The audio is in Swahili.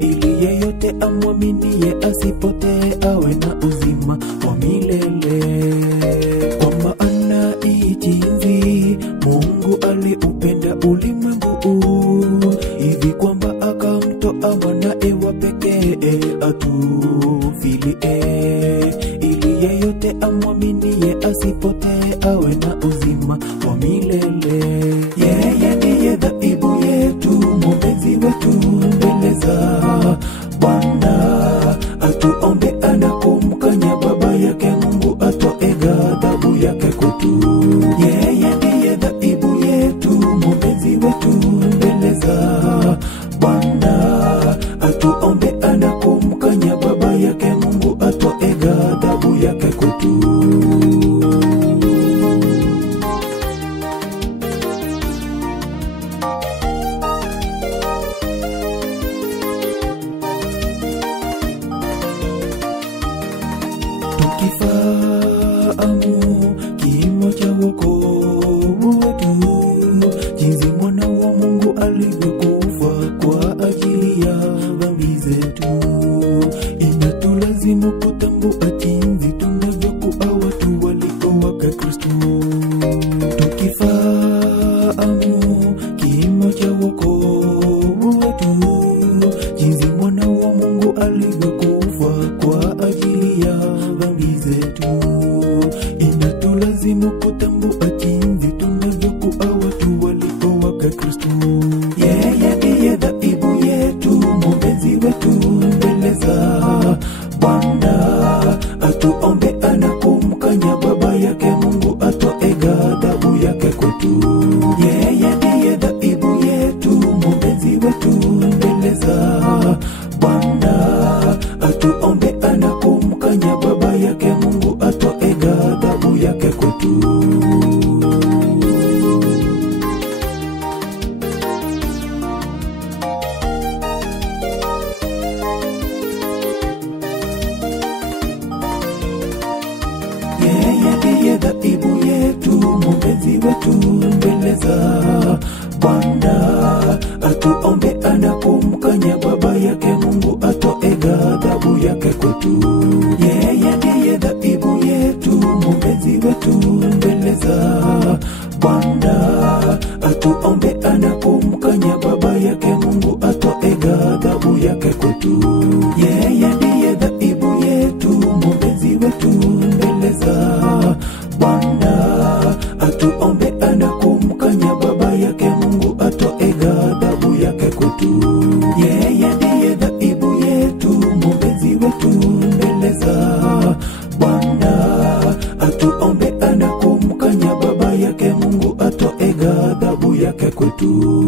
ili yeyote amwaminie asipotee awe na uzima wa milele. Kwa maana jinsi Mungu aliupenda ulimwengu hivi kwamba akamtoa mwanae wa pekee atufilie, ili yeyote amwaminie asipotee awe na uzima wa milele. Yeye ndiye dhabihu yetu, mwombezi wetu mbele za Bwana. Atuombe anakumkanya baba yake Mungu atoe ghadhabu yake kwetu. Yeye ndiye dhabihu yetu, mwombezi wetu mbele za Bwana. Atuombe anakumkanya baba yake Mungu atoe ghadhabu yake kwetu. Tukifahamu kimo cha wokovu wetu, jinsi mwana wa Mungu alivyokufa kwa ajili ya dhambi zetu, inatulazimu kutambua jinsi tunavyokuwa watu walio wake Kristo. Tukifahamu kimo cha wokovu wetu, jinsi mwana wa Mungu alivyokufa kwa ajili ya dhambi zetu, inatulazimu kutambua jinsi tunavyokuwa watu walio wake Kristo. Yeye ndiye dhabihu yetu, mwombezi wetu mbele za Bwana. Atuombe anakumkanya baba yake Mungu atoe ghadhabu yake kwetu. Yeye ndiye dhabihu yetu, mwombezi wetu mbele za Bwana. Atuombe anakumkanya baba yake Mungu atoe ghadhabu yake kwetu. Yeye ndiye dhabihu yetu, mwombezi wetu mbele za Bwana. Atuombe anakumkanya baba yake Mungu atoe ghadhabu yake kwetu. Yeye ndiye dhabihu yetu, mwombezi wetu mbele za Bwana. Atuombe anakumkanya baba yake Mungu atoe ghadhabu yake kwetu. Yeye ndiye dhabihu yetu, mwombezi wetu mbele za Bwana. Atuombe anakumkanya baba yake Mungu atoe ghadhabu yake kwetu. Yeye ndiye dhabihu yetu, mwombezi wetu mbele za Bwana. Atuombe anakumkanya baba yake Mungu atoe ghadhabu yake kwetu.